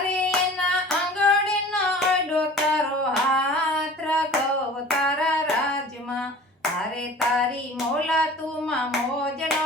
તારે એના આંગળે ન અડ્યો તારો હાથ રાઘવ તારા રાજમાં તારે તારી મોલાતુમાં મોજ ન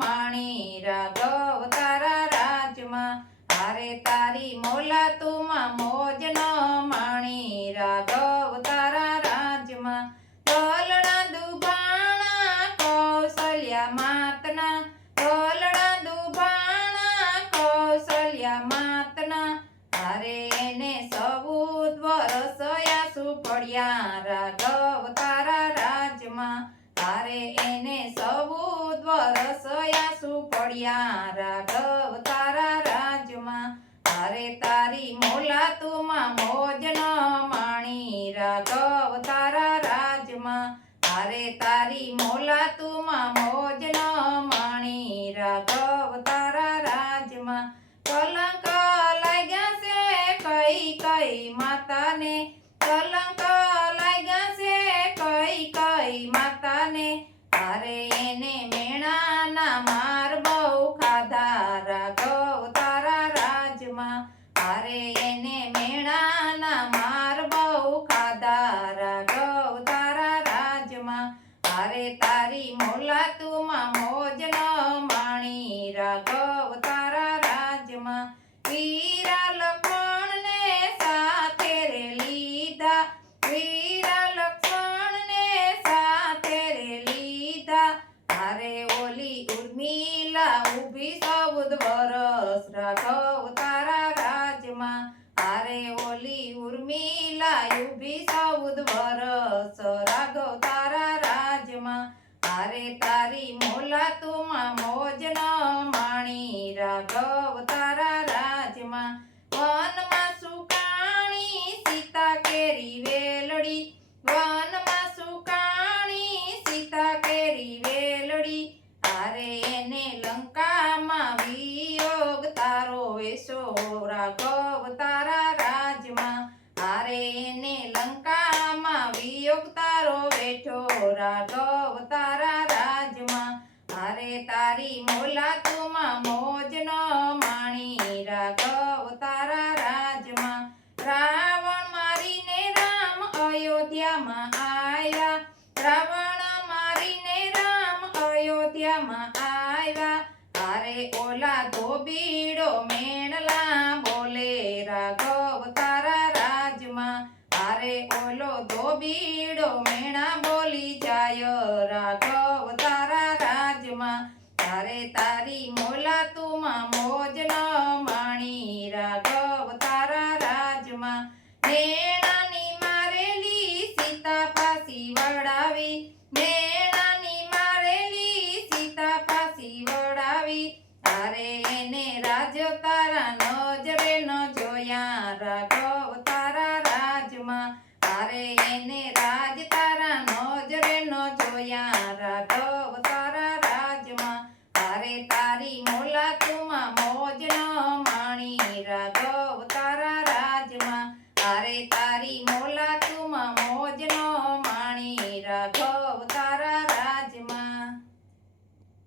માણી રાઘવ તારા રાજમાં તારે તારી મોલાતુમાં મોજ ન માણી રાઘવ તારા રાજમાં તલડા દુભાણા કૌશલ્યા માતના તલડા દુભાણા કૌશલ્યા માતના તારે એને 14 વરસ આંસુ પડ્યા રાઘવ તારા રાજમાં તારે એને 14 વરસ આંસુ પડ્યા રાઘવ તારા રાજમાં તારે તારી મોલાતુમાં મોજ ન માણી રાઘવ તારા રાજમાં તારે તારી મોલાતુમાં મોજ ન માણી રાઘવ તારા રાજમાં કલંક લાગ્યા છે કઈ કઈ માતાને કલંક લાગ્યા છે કઈ કઈ માતાને તારે એને મેણાના માર બહુ ખાધા રાઘવ તારા રાજમાં તારે એને મેણાના માર બહુ ખાધા રાઘવ તારા રાજમાં તારે તારી મોલાતુમાં મોજ ન માણી રાઘવ તારા રાજમાં વીરા લખણને સાથે રે લીધા વીરા લખણને સાથે રે લીધા તારે ઓલી ઉર્મિલા ઊભી 14 વરસ રાઘવ તારા રાજમાં તારે ઓલી ઉર્મિલા ઊભી 14 વરસ રાઘવ તારા રાજમાં તારે તારી મોલાતુમાં મોજ ન માણી રાઘવ તારા રાજમાં વનમાં સુકાણી સીતા કેરી વેલડી વનમાં સુકાણી સીતા કેરી વેલડી તારે એને લંકામાં વિયોગ તારો વેશો રાઘવ તારા રાજમાં તારે એને લંકામાં વિયોગ તારો વેઠો રાઘવ તારા રાજમાં તારે તારી મોલાતુમાં મોજ ન માણી રાઘવ તારા રાજમાં રાવણ મારીને રામ અયોધ્યામાં આવ્યા રાવણ મારીને રામ અયોધ્યામાં આવ્યા તારે ઓલા ધોબીડો મેણલા બોલે રાઘવ તારા રાજમાં તારે ઓલો ધોબીડો મેણા બોલી જાય રાઘવ તારા રાજમાં તારે તારી મોલાતુમાં મોજ ન માણી રાઘવ તારા રાજમાં મેણાની મારેલી સીતા ફાંસી વળાવી મેણાની મારેલી સીતા ફાંસી વળાવી તારે એને રાજ તારા નજરે ન જોયા રાઘવ તારા રાજમાં તારે એને રાજ તારા નજરે ન જોયા રાઘવ તારા રાજમાં તારે તારી